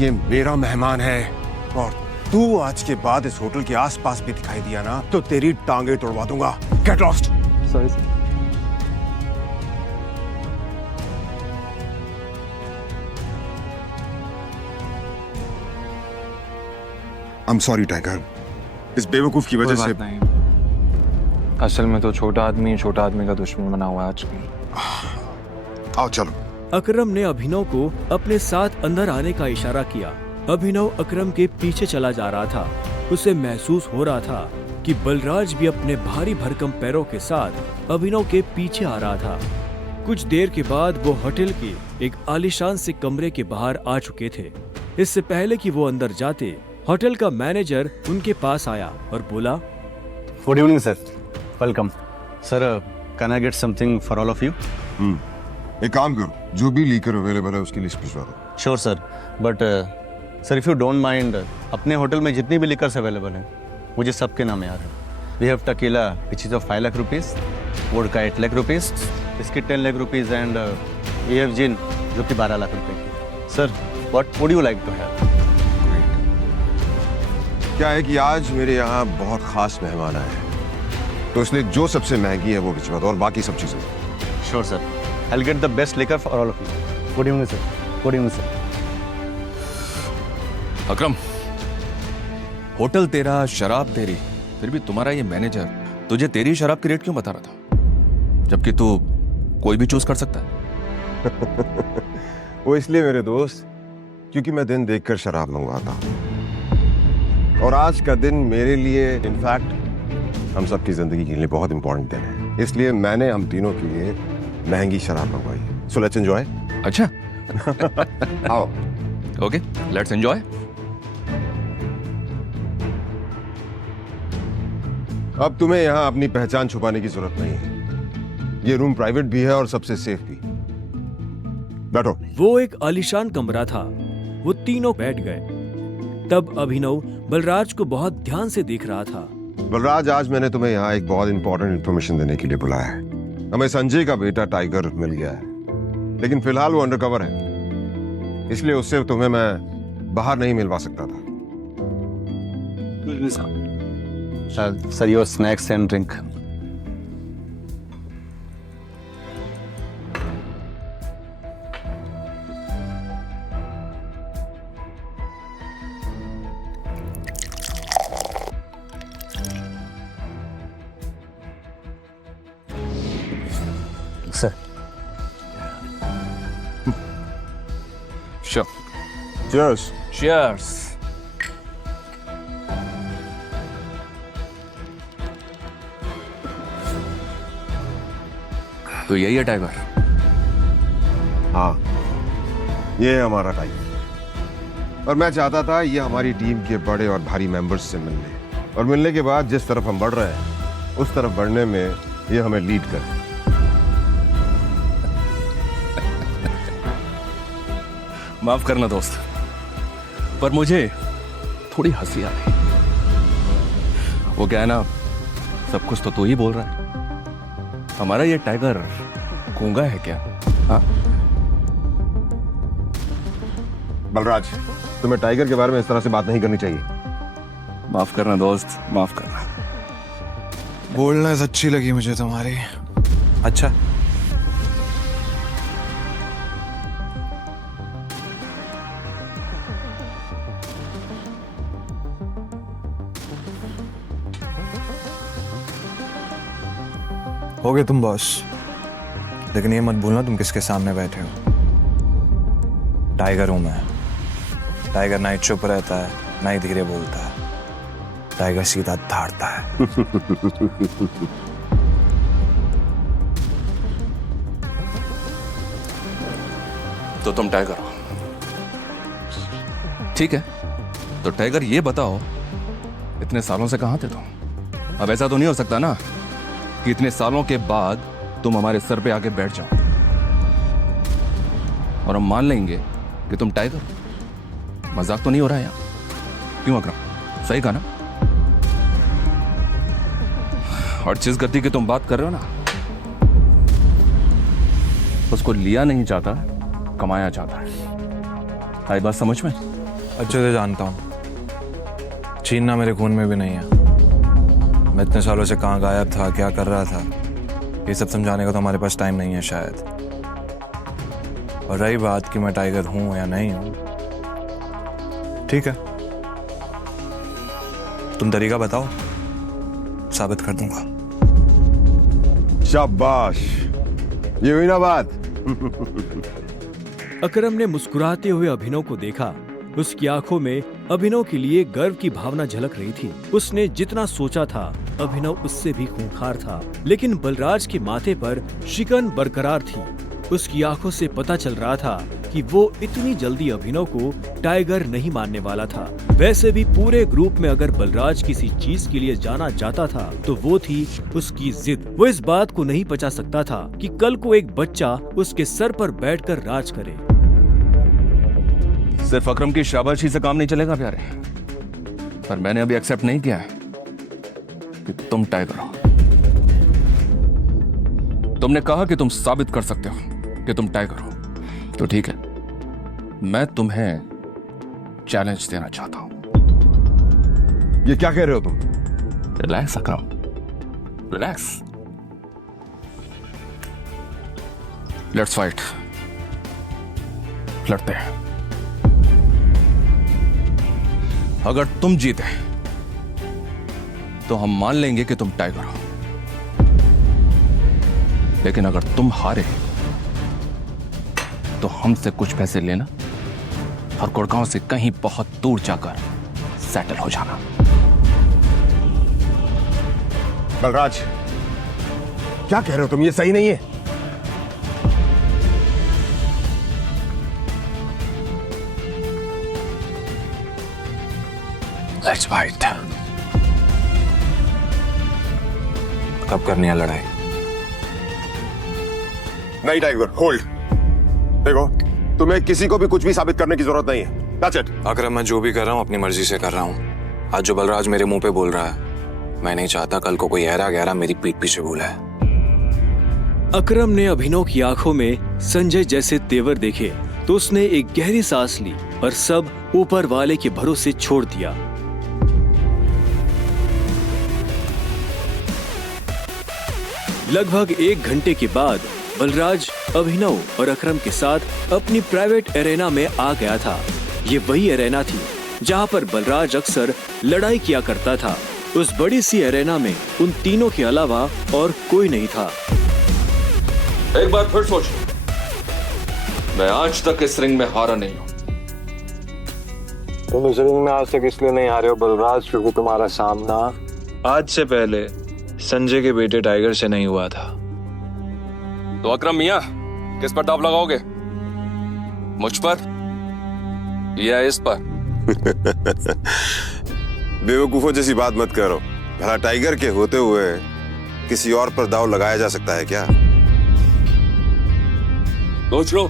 ये मेरा मेहमान है और तू आज के बाद इस होटल के आसपास भी दिखाई दिया ना तो तेरी टांगे तोड़वा दूंगा। Get lost. Sorry sir. I'm sorry tiger, इस बेवकूफ की वजह से। नहीं, असल में तो छोटा आदमी का दुश्मन बना हुआ है आजकल। आओ चलो। अकरम ने अभिनव को अपने साथ अंदर आने का इशारा किया। अभिनव अकरम के पीछे चला जा रहा था। उसे महसूस हो रहा था कि बलराज भी अपने भारी भरकम पैरों के साथ अभिनव के पीछे आ रहा था। कुछ देर के बाद वो होटल के एक आलीशान से कमरे के बाहर आ चुके थे। इससे पहले कि वो अंदर जाते, होटल का मैनेजर उनके पास आया और बोला, good evening sir, welcome sir. Can I get something for all of you? एक काम करो, जो भी लीकर अवेलेबल है उसकी लिस्ट भिजवा दो। Sure sir, but sir if you don't mind, अपने होटल में जितनी भी लिकर्स अवेलेबल हैं मुझे सबके नाम याद है। We have tequila which is of 5 lakh rupees, vodka 8 lakh rupees, biscuit 10 lakh rupees and we have gin जो कि 12 लाख रुपए की। Sir what would you like to have? क्या है कि आज मेरे यहाँ बहुत खास मेहमान आए हैं, तो इसलिए जो सबसे महंगी है वो भिजवा दो और बाकी सब चीज़ें। Sure sir, I will get the best liquor for all of you. Good evening sir. Good evening sir. Akram, hotel तेरा, शराब तेरी, फिर भी तुम्हारा ये मैनेजर तुझे तेरी शराब की रेट क्यों बता रहा था, जबकि तू कोई भी चूज कर सकता है? वो इसलिए मेरे दोस्त क्योंकि मैं दिन देखकर शराब मंगवाता हूँ, और आज का दिन मेरे लिए, इनफैक्ट हम सबकी जिंदगी के लिए बहुत इंपॉर्टेंट दिन है, इसलिए मैंने हम तीनों के लिए महंगी शराब मंगवाई। So let's enjoy. अच्छा आओ। Okay, let's enjoy. अब तुम्हें यहाँ अपनी पहचान छुपाने की जरूरत नहीं है, ये रूम प्राइवेट भी है और सबसे सेफ भी। बैठो। वो एक आलीशान कमरा था। वो तीनों बैठ गए। तब अभिनव बलराज को बहुत ध्यान से देख रहा था। बलराज, आज मैंने तुम्हें यहाँ एक बहुत इंपॉर्टेंट इन्फॉर्मेशन देने के लिए बुलाया है। हमें संजय का बेटा टाइगर मिल गया है, लेकिन फिलहाल वो अंडरकवर है, इसलिए उससे तुम्हें मैं बाहर नहीं मिलवा सकता था। Sir your snacks and drink. Sir Sure. Cheers. Cheers. तो यही है टाइगर? हाँ, ये है हमारा टाइगर, और मैं चाहता था ये हमारी टीम के बड़े और भारी मेंबर्स से मिलने, और मिलने के बाद जिस तरफ हम बढ़ रहे हैं उस तरफ बढ़ने में ये हमें लीड करे। माफ करना दोस्त, पर मुझे थोड़ी हंसी आ रही। वो क्या है ना, सब कुछ तो तू ही बोल रहा है। हमारा ये टाइगर गूंगा है क्या? हाँ बलराज, तुम्हें टाइगर के बारे में इस तरह से बात नहीं करनी चाहिए। माफ करना दोस्त, माफ करना। बोलनेस अच्छी लगी मुझे तुम्हारी। अच्छा, हो गए तुम बॉस, लेकिन ये मत भूलना तुम किसके सामने बैठे हो। टाइगर हूं मैं। टाइगर ना ही चुप रहता है, ना ही धीरे बोलता है। टाइगर सीधा धाड़ता है। तो तुम टाइगर हो, ठीक है? तो टाइगर ये बताओ, इतने सालों से कहां थे तुम? अब ऐसा तो नहीं हो सकता ना कि इतने सालों के बाद तुम हमारे सर पे आके बैठ जाओ और हम मान लेंगे कि तुम टाइगर हो। मजाक तो नहीं हो रहा है यहाँ? क्यों अकरम, सही कहा ना? और जिस गति की तुम बात कर रहे हो ना, उसको लिया नहीं चाहता, कमाया चाहता है। आई बात समझ में? अच्छे से जानता हूं, छीनना मेरे खून में भी नहीं है। मैं इतने सालों से कहाँ गायब था, क्या कर रहा था, ये सब समझाने का तो हमारे पास टाइम नहीं है शायद। और रही बात कि मैं टाइगर हूं या नहीं हूं, ठीक है, तुम तरीका बताओ, साबित कर दूंगा। शाबाश, ये हुई ना बात। अकरम ने मुस्कुराते हुए अभिनव को देखा। उसकी आंखों में अभिनव के लिए गर्व की भावना झलक रही थी। उसने जितना सोचा था, अभिनव उससे भी खूंखार था, लेकिन बलराज के माथे पर शिकन बरकरार थी। उसकी आंखों से पता चल रहा था कि वो इतनी जल्दी अभिनव को टाइगर नहीं मानने वाला था। वैसे भी पूरे ग्रुप में अगर बलराज किसी चीज के लिए जाना जाता था तो वो थी उसकी जिद। वो इस बात को नहीं पचा सकता था कि कल को एक बच्चा उसके सर पर बैठकर राज करे। सिर्फ अकरम की शाबाशी से काम नहीं चलेगा प्यारे, पर मैंने अभी एक्सेप्ट नहीं किया है कि तुम टाइगर हो। तुमने कहा कि तुम साबित कर सकते हो कि तुम टाइगर हो, तो ठीक है, मैं तुम्हें चैलेंज देना चाहता हूं। ये क्या कह रहे हो तुम? Relax Akram, relax. Let's fight, लड़ते हैं। अगर तुम जीते तो हम मान लेंगे कि तुम टाइगर हो, लेकिन अगर तुम हारे तो हमसे कुछ पैसे लेना और गुड़गांव से कहीं बहुत दूर जाकर सेटल हो जाना। बलराज, क्या कह रहे हो तुम? ये सही नहीं है। Let's fight. कब करनी है लड़ाई? नहीं टाइगर, होल्ड। देखो, तुम्हें किसी को भी कुछ भी साबित करने की जरूरत नहीं है। That's it. अगर मैं जो भी कर रहा हूँ अपनी मर्जी से कर रहा हूँ। आज जो बलराज मेरे मुंह पे बोल रहा है, मैं नहीं चाहता कल को कोई ऐरा गहरा मेरी पीठ पीछे बोला है। अकरम ने अभिनव की आंखों में संजय जैसे तेवर देखे तो उसने एक गहरी सांस ली और सब ऊपर वाले के भरोसे छोड़ दिया। लगभग 1 घंटे के बाद बलराज अभिनव और अकरम के साथ अपनी प्राइवेट एरेना में आ गया था। ये वही एरेना थी जहां पर बलराज अक्सर लड़ाई किया करता था। उस बड़ी सी एरेना में उन तीनों के अलावा और कोई नहीं था। एक बार फिर सोच, मैं आज तक इस रिंग में हारा नहीं हूं। तुम इस रिंग में आज तक इसलिए नहीं आ रहे हो बलराज, क्योंकि तुम्हारा सामना आज से पहले संजय के बेटे टाइगर से नहीं हुआ था। तो अकरम मियां, किस पर दांव लगाओगे? मुझ पर या इस पर? बेवकूफों जैसी बात मत करो। भला टाइगर के होते हुए किसी और पर दांव लगाया जा सकता है क्या? सोच लो,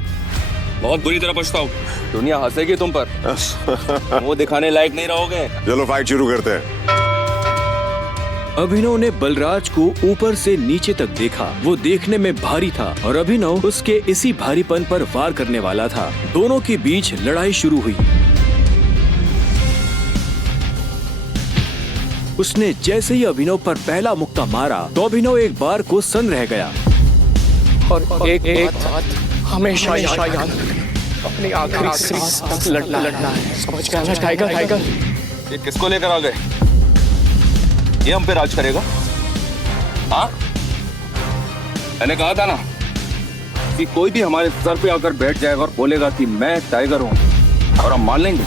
बहुत बुरी तरह पछताओ। दुनिया हंसेगी तुम पर, मुंह दिखाने लायक नहीं रहोगे। चलो फाइट शुरू करते हैं। अभिनव ने बलराज को ऊपर से नीचे तक देखा। वो देखने में भारी था और अभिनव उसके इसी भारीपन पर वार करने वाला था। दोनों के बीच लड़ाई शुरू हुई। उसने जैसे ही अभिनव पर पहला मुक्का मारा तो अभिनव एक बार को सन रह गया। और एक बात हमेशा याद, अपनी आखिरी सांस तक लड़ना है। समझ गया ना टाइगर? ये किसको लेकर आ गए? ये हम पे राज करेगा? हाँ, मैंने कहा था ना कि कोई भी हमारे सर पे आकर बैठ जाएगा और बोलेगा कि मैं टाइगर हूं और हम मान लेंगे।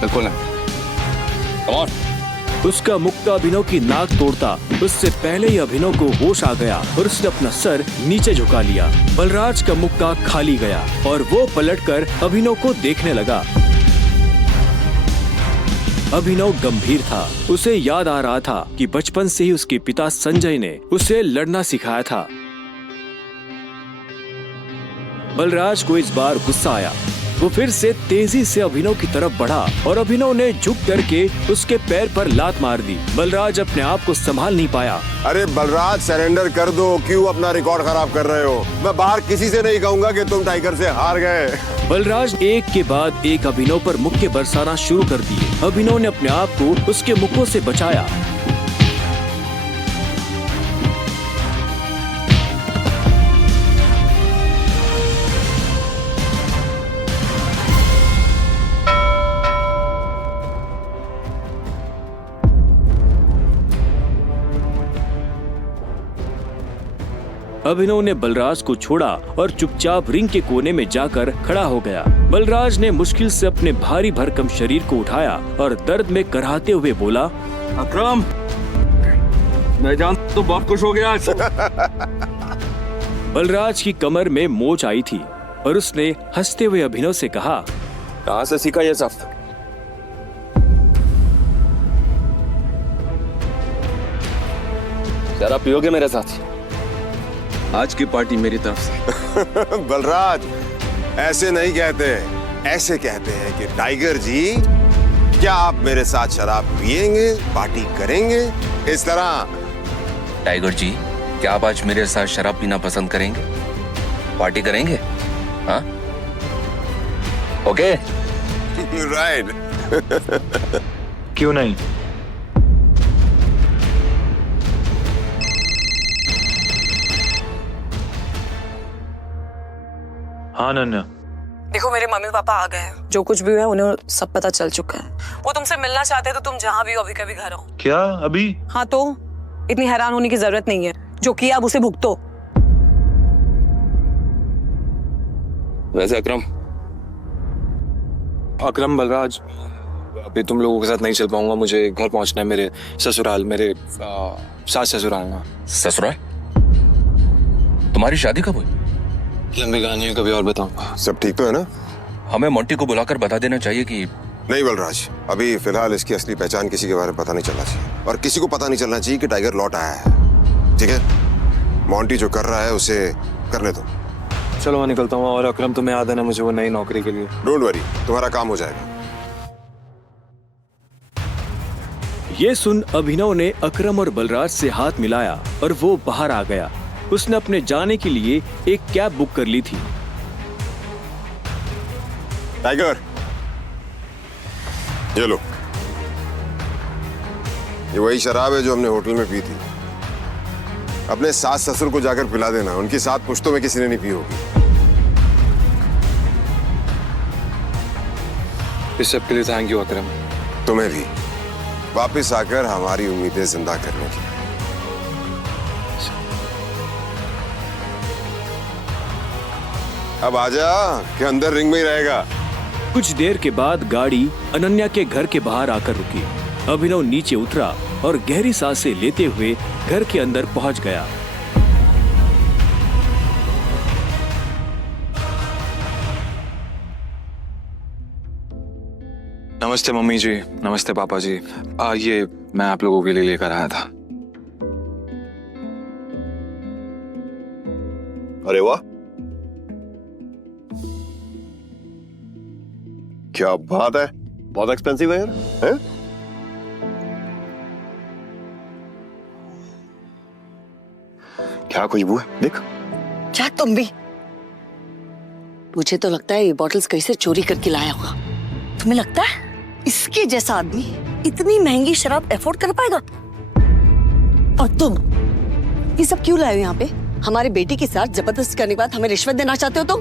बिल्कुल नहीं। Come on. उसका मुक्का अभिनव की नाक तोड़ता उससे पहले ही अभिनव को होश आ गया और उसने अपना सर नीचे झुका लिया। बलराज का मुक्का खाली गया और वो पलटकर अभिनव को देखने लगा। अभिनव गंभीर था। उसे याद आ रहा था कि बचपन से ही उसके पिता संजय ने उसे लड़ना सिखाया था। बलराज को इस बार गुस्सा आया। वो फिर से तेजी से अभिनव की तरफ बढ़ा और अभिनव ने झुक करके उसके पैर पर लात मार दी। बलराज अपने आप को संभाल नहीं पाया। अरे बलराज, सरेंडर कर दो। क्यों अपना रिकॉर्ड खराब कर रहे हो? मैं बाहर किसी से नहीं कहूंगा कि तुम टाइगर से हार गए। बलराज एक के बाद एक अभिनव पर मुक्के बरसाना शुरू कर दिए। अभिनव ने अपने आप को उसके मुक्कों से बचाया। अभिनव ने बलराज को छोड़ा और चुपचाप रिंग के कोने में जाकर खड़ा हो गया। बलराज ने मुश्किल से अपने भारी भरकम शरीर को उठाया और दर्द में कराहते हुए बोला, अकरम, मैं जानता तो बहुत खुश हो गया आज। बलराज की कमर में मोच आई थी और उसने हंसते हुए अभिनव से कहा, कहाँ से सीखा ये सब? शराब पियोगे मेरे साथ? आज की पार्टी मेरी तरफ से। बलराज, ऐसे नहीं कहते, ऐसे कहते हैं कि टाइगर जी, क्या आप मेरे साथ शराब पिएंगे, पार्टी करेंगे? इस तरह। टाइगर जी, क्या आप आज मेरे साथ शराब पीना पसंद करेंगे? पार्टी करेंगे? हाँ? ओके? राइट। क्यों नहीं? हाँ अनन्या। देखो, मेरे मम्मी पापा आ गए हैं। जो कुछ भी हुआ है उन्हें सब पता चल चुका है। वो तुमसे मिलना चाहते हैं तो तुम जहाँ भी हो अभी कभी घर आओ। क्या अभी? हाँ तो इतनी हैरान होने की जरूरत नहीं है। जो किया अब उसे भुगतो। वैसे अकरम बलराज, अभी तुम लोगों के साथ नहीं चल पाऊंगा। मुझे घर पहुंचना है, मेरे ससुराल, मेरे सास ससुराल में। ससुराल? तुम्हारी शादी कब हुई? लंबी कहानी है, कभी और बताऊंगा। सब ठीक तो है ना? हमें मोंटी को बुलाकर बता देना चाहिए कि नहीं बलराज, अभी फिलहाल इसकी असली पहचान किसी के बारे में पता नहीं चलना चाहिए, और किसी को पता नहीं चलना चाहिए कि टाइगर लौट आया है। ठीक है? मोंटी जो कर रहा है उसे करने दो। चलो मैं निकलता हूँ, और अकरम तुम्हें याद है ना मुझे वो नई नौकरी के लिए। डोंट वरी, तुम्हारा काम हो जाएगा। ये सुन अभिनव ने अकरम और बलराज से हाथ मिलाया और वो बाहर आ गया। उसने अपने जाने के लिए एक कैब बुक कर ली थी। टाइगर, ये लो, ये वही शराब है जो हमने होटल में पी थी। अपने सास ससुर को जाकर पिला देना, उनकी 7 पुश्तों में किसी ने नहीं पी होगी। इस सब के लिए थैंक यू अकरम। तुम्हें भी वापस आकर हमारी उम्मीदें जिंदा करने की। अब आजा, कि अंदर रिंग में ही रहेगा। कुछ देर के बाद गाड़ी अनन्या के घर के बाहर आकर रुकी। अभिनव नीचे उतरा और गहरी सांसें लेते हुए घर के अंदर पहुंच गया। नमस्ते मम्मी जी, नमस्ते पापा जी। ये मैं आप लोगों के लिए लेकर आया था। अरे वाह, क्या बात है, बहुत एक्सपेंसिव है यार। हैं? क्या खुशबू है, देख। क्या तुम भी? मुझे तो लगता है ये बॉटल्स कहीं से चोरी करके लाया होगा। तुम्हें लगता है इसके जैसा आदमी इतनी महंगी शराब अफोर्ड कर पाएगा? और तुम ये सब क्यों लाए हो यहाँ पे? हमारे बेटी के साथ जबरदस्ती करने के बाद हमें रिश्वत देना चाहते हो तुम?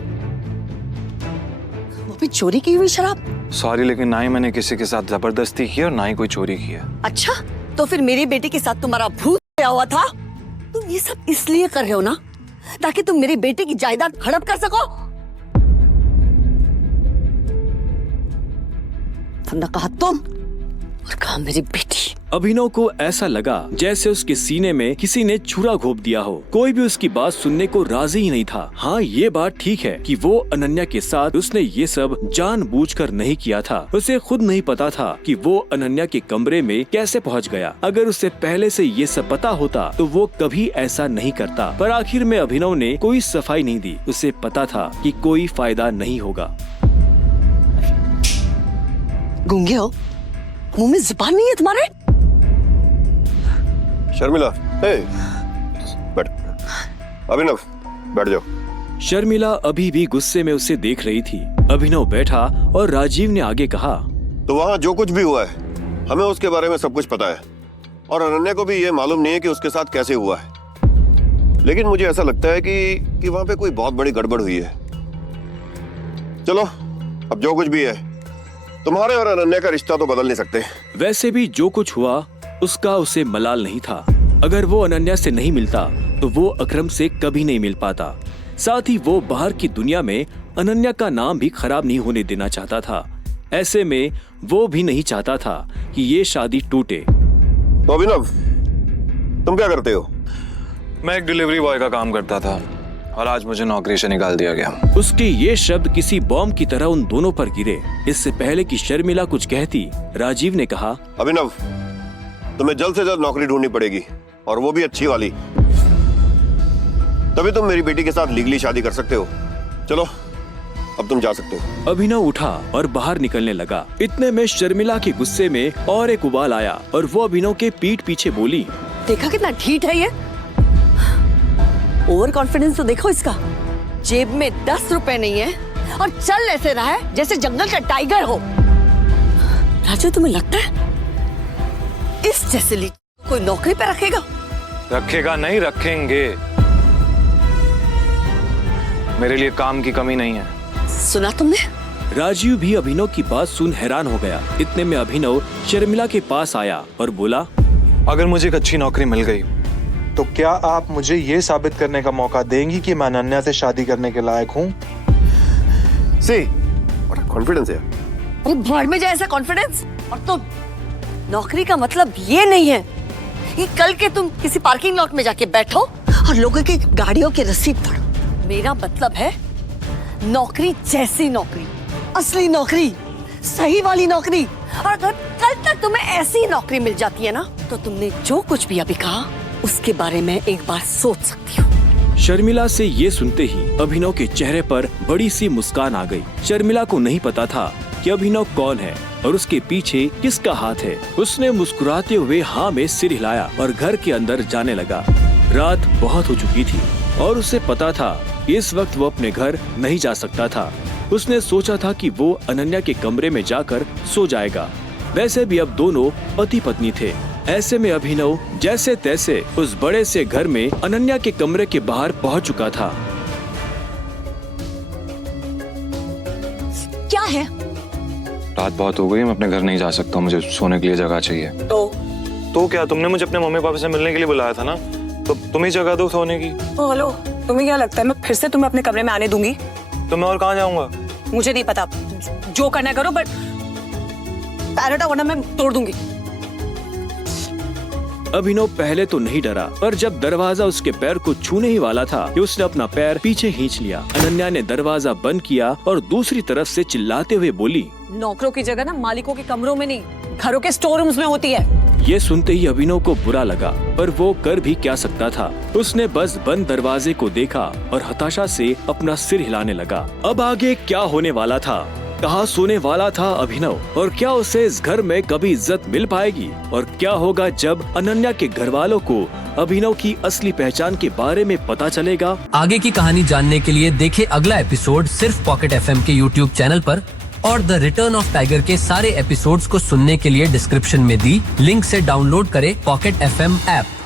वो भी चोरी की हुई शराब? सॉरी, लेकिन ना ही मैंने किसी के साथ जबरदस्ती की और ना ही कोई चोरी की है। अच्छा, तो फिर मेरी बेटी के साथ तुम्हारा भूत आया हुआ था? तुम ये सब इसलिए कर रहे हो ना ताकि तुम मेरी बेटी की जायदाद हड़प कर सको? तुमने कहा तुम और कहा मेरी बेटी। अभिनव को ऐसा लगा जैसे उसके सीने में किसी ने छुरा घोंप दिया हो। कोई भी उसकी बात सुनने को राजी ही नहीं था। हाँ, ये बात ठीक है कि वो अनन्या के साथ उसने ये सब जानबूझकर नहीं किया था। उसे खुद नहीं पता था कि वो अनन्या के कमरे में कैसे पहुंच गया। अगर उसे पहले से ये सब पता होता तो वो कभी ऐसा नहीं करता। पर आखिर में अभिनव ने कोई सफाई नहीं दी। उसे पता था कि कोई फायदा नहीं होगा। गूंगे हो? मुंह में जुबान नहीं है तुम्हारे? शर्मिला, बैठ। अभिनव, बैठ जाओ। शर्मिला अभी भी गुस्से में उसे देख रही थी। अभिनव बैठा और राजीव ने आगे कहा, तो वहाँ जो कुछ भी हुआ है हमें उसके बारे में सब कुछ पता है, और अनन्या को भी ये मालूम नहीं है कि उसके साथ कैसे हुआ है। लेकिन मुझे ऐसा लगता है कि वहाँ पे कोई बहुत बड़ी गड़बड़ हुई है। चलो, अब जो कुछ भी है, तुम्हारे और अनन्या का रिश्ता तो बदल नहीं सकते। वैसे भी जो कुछ हुआ उसका उसे मलाल नहीं था। अगर वो अनन्या से नहीं मिलता तो वो अकरम से कभी नहीं मिल पाता। साथ ही वो बाहर की दुनिया में अनन्या का नाम भी खराब नहीं होने देना चाहता था। ऐसे में वो भी नहीं चाहता था कि ये शादी टूटे। तो अभिनव, तुम क्या करते हो? मैं एक डिलीवरी बॉय का काम करता था। और आज मुझे नौकरी से निकाल दिया गया। उसके ये शब्द किसी बॉम्ब की तरह उन दोनों पर गिरे। इससे पहले कि शर्मिला कुछ कहती, राजीव ने कहा, अभिनव, तुम्हें जल्द से जल्द नौकरी ढूंढनी पड़ेगी, और वो भी अच्छी वाली, तभी तुम मेरी बेटी के साथ लीगली शादी कर सकते हो। चलो, अब तुम जा सकते हो। अभिनव उठा और बाहर निकलने लगा। इतने में शर्मिला के गुस्से में और एक उबाल आया और वो अभिनव के पीठ पीछे बोली, देखा कितना ढीठ है ये। ओवर कॉन्फिडेंस तो देखो इसका। जेब में 10 रुपए नहीं है और चल ऐसे रहा है जैसे जंगल का टाइगर हो। राजू, तुम्हें लगता है इस जैसे ली कोई नौकरी पे रखेगा? रखेगा नहीं, रखेंगे। मेरे लिए काम की कमी नहीं है। सुना तुमने? राजीव भी अभिनव की बात सुन हैरान हो गया। इतने में अभिनव शर्मिला के पास आया और बोला, अगर मुझे एक अच्छी नौकरी मिल गई तो क्या आप मुझे ये साबित करने का मौका देंगी कि मैं अनन्या से शादी करने के लायक हूँ? कॉन्फिडेंस है। अरे भाड़ में जाए ऐसा कॉन्फिडेंस। और तो नौकरी का मतलब ये नहीं है कि कल के तुम किसी पार्किंग लॉट में जाके बैठो और लोगों की गाड़ियों की रसीद पढ़ो। मेरा मतलब है नौकरी जैसी नौकरी, असली नौकरी, सही वाली नौकरी। और अगर कल तक तुम्हें ऐसी नौकरी मिल जाती है ना, तो तुमने जो कुछ भी अभी कहा उसके बारे में एक बार सोच सकती हो। शर्मिला से ये सुनते ही अभिनव के चेहरे पर बड़ी सी मुस्कान आ गई। शर्मिला को नहीं पता था कि अभिनव कौन है और उसके पीछे किसका हाथ है। उसने मुस्कुराते हुए हाँ में सिर हिलाया और घर के अंदर जाने लगा। रात बहुत हो चुकी थी और उसे पता था इस वक्त वो अपने घर नहीं जा सकता था। उसने सोचा था कि वो अनन्या के कमरे में जाकर सो जाएगा। वैसे भी अब दोनों पति पत्नी थे। ऐसे में अभिनव जैसे तैसे उस बड़े से घर में अनन्या के कमरे के बाहर पहुंच चुका था। क्या है? रात बहुत हो गई, मैं अपने घर नहीं जा सकता, मुझे सोने के लिए जगह चाहिए। तो क्या, तुमने मुझे अपने मम्मी पापा से मिलने के लिए बुलाया था ना, तो तुम ही जगह दो सोने की। हेलो, तुम्हें क्या लगता है मैं फिर से तुम्हें अपने कमरे में आने दूंगी? तो मैं और कहाँ जाऊंगा? मुझे नहीं पता, जो करना करो, बट पैर हटाओ वरना मैं तोड़ दूंगी। अभिनव पहले तो नहीं डरा, पर जब दरवाजा उसके पैर को छूने ही वाला था कि उसने अपना पैर पीछे खींच लिया। अनन्या ने दरवाजा बंद किया और दूसरी तरफ से चिल्लाते हुए बोली, नौकरों की जगह ना मालिकों के कमरों में नहीं, घरों के स्टोर रूम्स में होती है। ये सुनते ही अभिनव को बुरा लगा, पर वो कर भी क्या सकता था। उसने बस बंद दरवाजे को देखा और हताशा से अपना सिर हिलाने लगा। अब आगे क्या होने वाला था, कहाँ सोने वाला था अभिनव, और क्या उसे इस घर में कभी इज्जत मिल पाएगी, और क्या होगा जब अनन्या के घर वालों को अभिनव की असली पहचान के बारे में पता चलेगा। आगे की कहानी जानने के लिए देखें अगला एपिसोड सिर्फ पॉकेट FM के YouTube चैनल पर, और द रिटर्न ऑफ टाइगर के सारे एपिसोड्स को सुनने के लिए डिस्क्रिप्शन में दी लिंक से डाउनलोड करें पॉकेट FM ऐप।